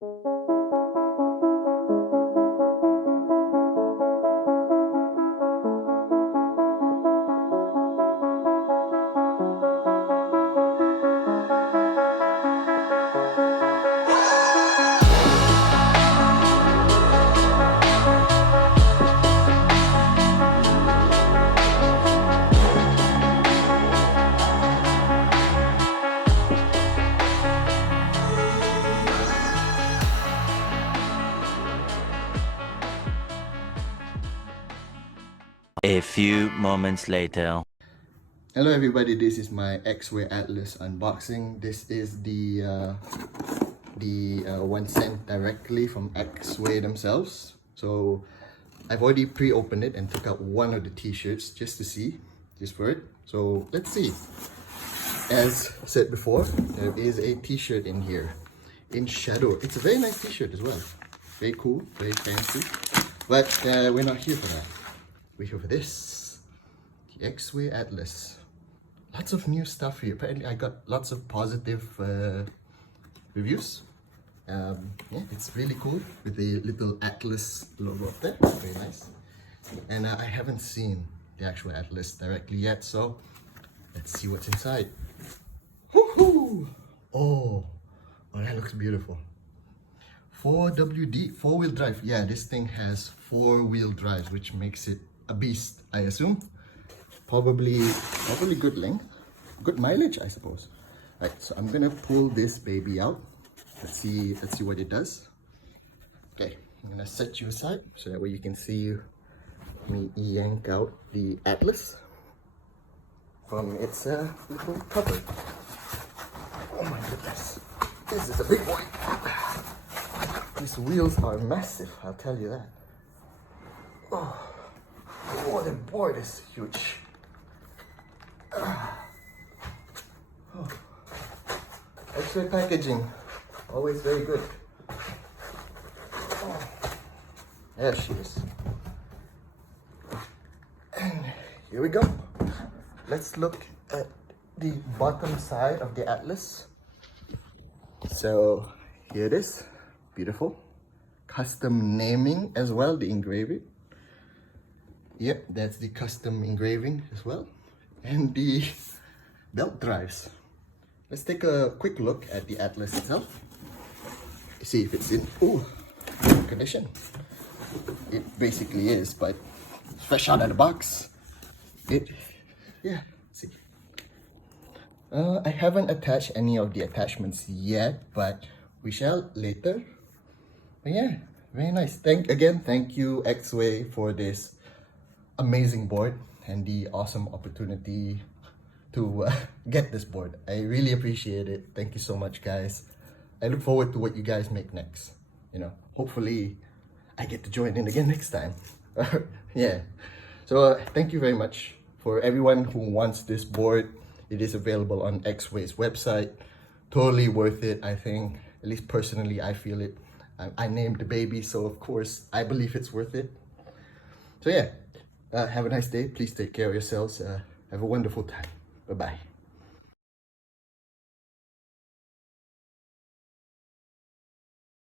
A few moments later. Hello everybody, this is my Exway Atlas unboxing. This is the one sent directly from Exway themselves. So I've already pre-opened it and took out one of the t-shirts just to see, just for it. So let's see. As said before, there is a t-shirt in here in shadow. It's a very nice t-shirt as well. Very cool, very fancy. But we're not here for that. We're here for this, the Exway Atlas. Lots of new stuff here. Apparently I got lots of positive reviews. Yeah, it's really cool with the little Atlas logo up there. Very nice. And I haven't seen the actual Atlas directly yet, so let's see what's inside. Woohoo! Oh, that looks beautiful. 4WD, 4-wheel drive. Yeah, this thing has 4-wheel drives, which makes it a beast, I assume. Probably good length, good mileage, I suppose. Right, so I'm gonna pull this baby out. Let's see what it does. Okay, I'm gonna set you aside so that way you can see me yank out the Atlas from its little cover. Oh my goodness, this is a big boy. These wheels are massive, I'll tell you that. Oh, the board is huge. Extra packaging, always very good. Oh, there she is. And here we go. Let's look at the bottom side of the Atlas. So here it is, beautiful. Custom naming as well, the engraving. Yep, that's the custom engraving as well. And the belt drives. Let's take a quick look at the Atlas itself. See if it's in good condition. It basically is, but fresh out of the box. See. I haven't attached any of the attachments yet, but we shall later. But yeah, very nice. Thank you Exway for this amazing board and the awesome opportunity to get this board. I really appreciate it. Thank you so much, guys. I look forward to what you guys make next. You know, hopefully I get to join in again next time. Yeah. So thank you very much. For everyone who wants this board, it is available on Exway's website. Totally worth it, I think. At least personally, I feel it. I named the baby, so of course I believe it's worth it. So yeah. Have a nice day. Please take care of yourselves. Have a wonderful time. Bye-bye.